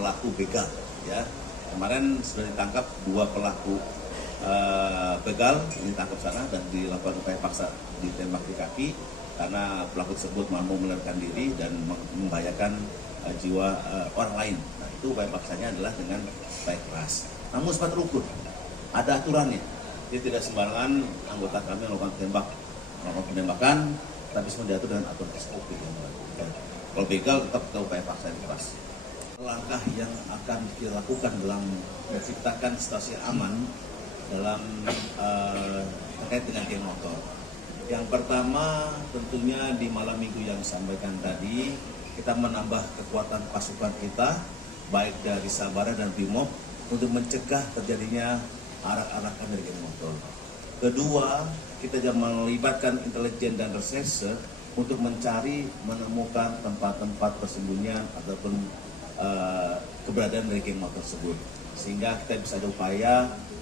pelaku begal. Ya, kemarin sudah ditangkap 2 pelaku begal, ditangkap sana dan dilakukan upaya paksa, ditembak di kaki karena pelaku tersebut mampu melarikan diri dan membahayakan jiwa orang lain. Nah, itu upaya paksanya adalah dengan upaya keras. Namun sempat terukur, ada aturannya. Jadi tidak sembarangan anggota kami melakukan penembakan, tapi semua diatur dengan aturan SOP yang melakukan. Kalau begal tetap kita upaya paksa yang keras. Langkah yang akan dilakukan dalam menciptakan situasi aman dalam terkait dengan geng motor. Yang pertama tentunya di malam minggu yang disampaikan tadi, kita menambah kekuatan pasukan kita, baik dari Sabara dan Brimob, untuk mencegah terjadinya arak-arakan dari geng motor. Kedua, kita juga melibatkan intelijen dan reserse untuk menemukan tempat-tempat persembunyian ataupun keberadaan dari geng motor tersebut. Sehingga kita bisa ada upaya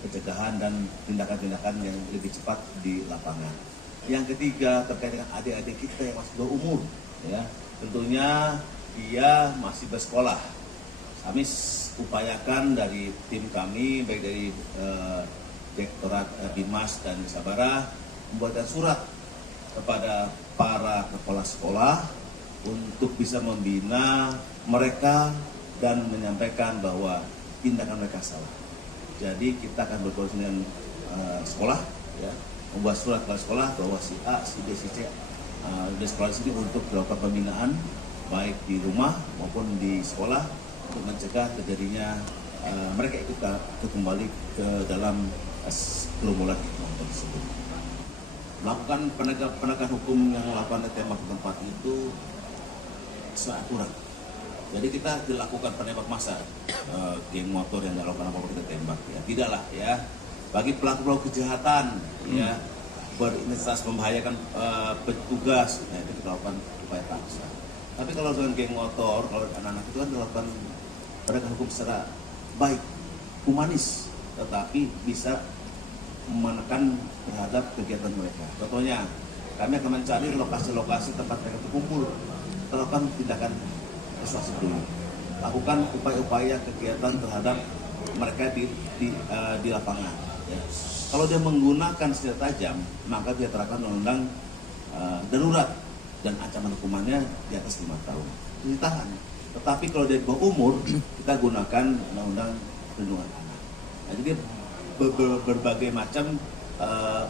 pencegahan dan tindakan-tindakan yang lebih cepat di lapangan. Yang ketiga terkait dengan adik-adik kita yang masih berumur, ya, tentunya dia masih bersekolah. Kami upayakan dari tim kami, baik dari Direktorat Bimas dan Sabara, membuatkan surat kepada para kepala sekolah untuk bisa membina mereka dan menyampaikan bahwa tindakan mereka salah. Jadi kita akan berkoordinasi dengan sekolah, ya, membuat surat kepada sekolah bahwa si A, si B, si C di sekolah sini untuk dilakukan pembinaan baik di rumah maupun di sekolah untuk mencegah terjadinya mereka ikut kembali ke dalam gerombolan tersebut. Melakukan penegakan hukum yang melakukan tembak di tempat itu sesuai aturan. Jadi kita dilakukan penembak massa geng motor yang melakukan apa-apa kita tembak, ya. Tidaklah, ya. Bagi pelaku-pelaku kejahatan, ya, berintensitas membahayakan petugas, ya, itu kita lakukan upaya paksa. Tapi kalau dengan geng motor, kalau anak-anak itu kan dilakukan penegakan hukum secara baik, humanis, tetapi bisa menekan terhadap kegiatan mereka. Contohnya, kami akan mencari lokasi-lokasi tempat mereka berkumpul, melakukan tindakan persuasif dulu, lakukan upaya-upaya kegiatan terhadap mereka di lapangan. Ya. Kalau dia menggunakan senjata tajam, maka dia terapkan undang-undang darurat dan ancaman hukumannya di atas 5 tahun. Ditahan. Tetapi kalau dia di bawah umur, kita gunakan undang-undang perlindungan anak. Nah, jadi berbagai macam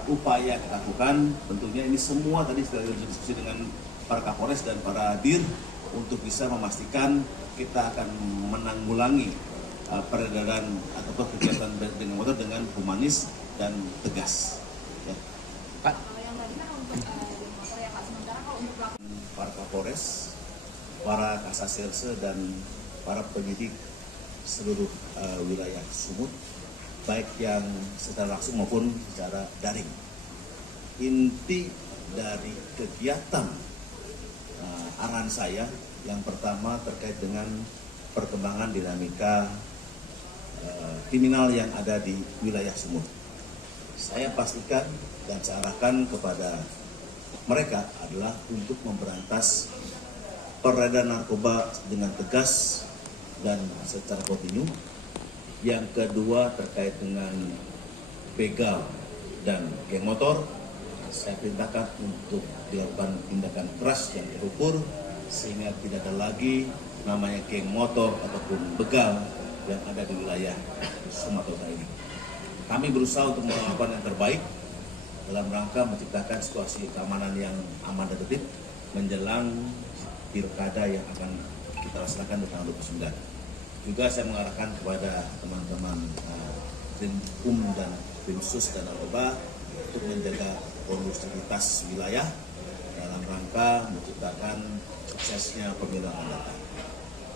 upaya kita lakukan. Tentunya ini semua tadi sudah diskusi dengan para Kapolres dan para Dir untuk bisa memastikan kita akan menanggulangi peredaran ataupun kegiatan geng motor dengan humanis dan tegas. Ya. Pak. Kalau yang tadi kan untuk geng motor ya Pak, sementara kalau untuk pelaku Para Kapolres, para Kasasirse dan para penyidik seluruh wilayah Sumut, baik yang secara langsung maupun secara daring. Inti dari kegiatan arahan saya yang pertama terkait dengan perkembangan dinamika kriminal yang ada di wilayah Sumut. Saya pastikan dan saya arahkan kepada mereka adalah untuk memberantas peredaran narkoba dengan tegas dan secara kontinu. Yang kedua terkait dengan begal dan geng motor, saya perintahkan untuk dilakukan tindakan keras yang terukur sehingga tidak ada lagi namanya geng motor ataupun begal yang ada di wilayah Sumatera Utara ini. Kami berusaha untuk melakukan yang terbaik dalam rangka menciptakan situasi keamanan yang aman dan tertib menjelang pilkada yang akan kita laksanakan di tanggal 29. Juga saya mengarahkan kepada teman-teman tim dan tim sus dan narkoba untuk menjaga kondusivitas wilayah dalam rangka menciptakan suksesnya pemilu akan datang.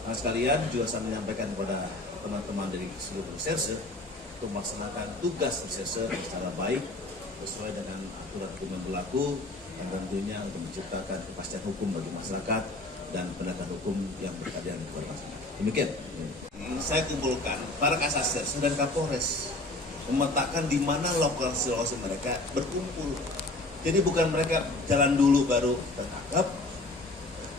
Nah, sekalian juga saya menyampaikan kepada teman-teman dari seluruh reserse untuk melaksanakan tugas reserse secara baik sesuai dengan aturan hukum yang berlaku dan tentunya untuk menciptakan kepastian hukum bagi masyarakat dan penegakan hukum yang berkeadilan kepada masyarakat. Demikian. Saya kumpulkan para Kasasirse dan Kapolres memetakan di mana lokasi mereka berkumpul. Jadi bukan mereka jalan dulu baru tertangkap,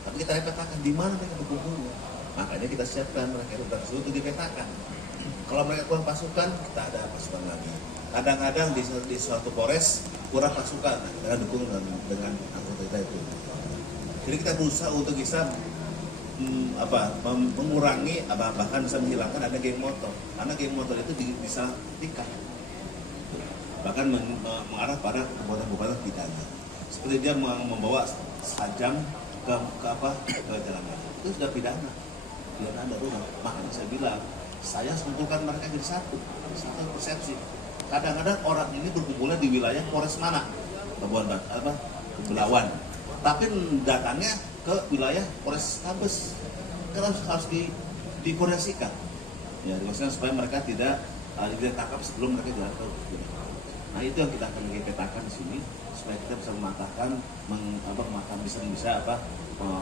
tapi kita petakan di mana mereka berkumpul. Makanya ini kita siapkan mereka untuk dipetakan. Kalau mereka kurang pasukan, kita ada pasukan lagi. Kadang-kadang di suatu polres kurang pasukan, kita dukung dengan anggota kita itu. Jadi kita berusaha untuk bisa mengurangi, bahkan bisa menghilangkan ada geng motor. Karena geng motor itu bisa tikah, bahkan mengarah pada perbuatan pidana. Seperti dia membawa sajam ke jalan raya, itu sudah pidana darurat. Makanya saya bilang, saya sebetulkan mereka jadi satu persepsi. Kadang-kadang orang ini berkumpulnya di wilayah Polres mana, Belawan, tapi datangnya ke wilayah Polres Tabes. Karena harus dikoordinasikan, ya, supaya mereka tidak ditangkap sebelum mereka jatuh. Nah, itu yang kita akan petakan di sini supaya kita bisa mematahkan,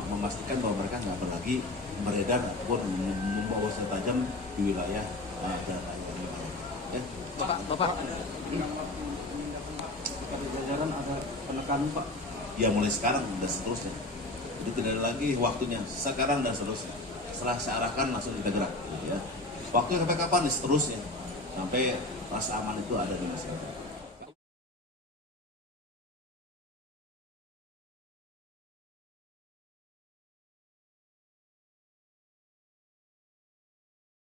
memastikan bahwa mereka nggak akan lagi beredar ataupun membawa senjata tajam di wilayah jalan raya. Ya. Bapak, pada jajaran ada penekanan Pak? Ya mulai sekarang dan seterusnya. Itu tidak ada lagi waktunya, sekarang dan seterusnya. Setelah saya arahkan langsung kita gerak. Ya. Waktu sampai kapan? Seterusnya sampai rasa aman itu ada di masyarakat.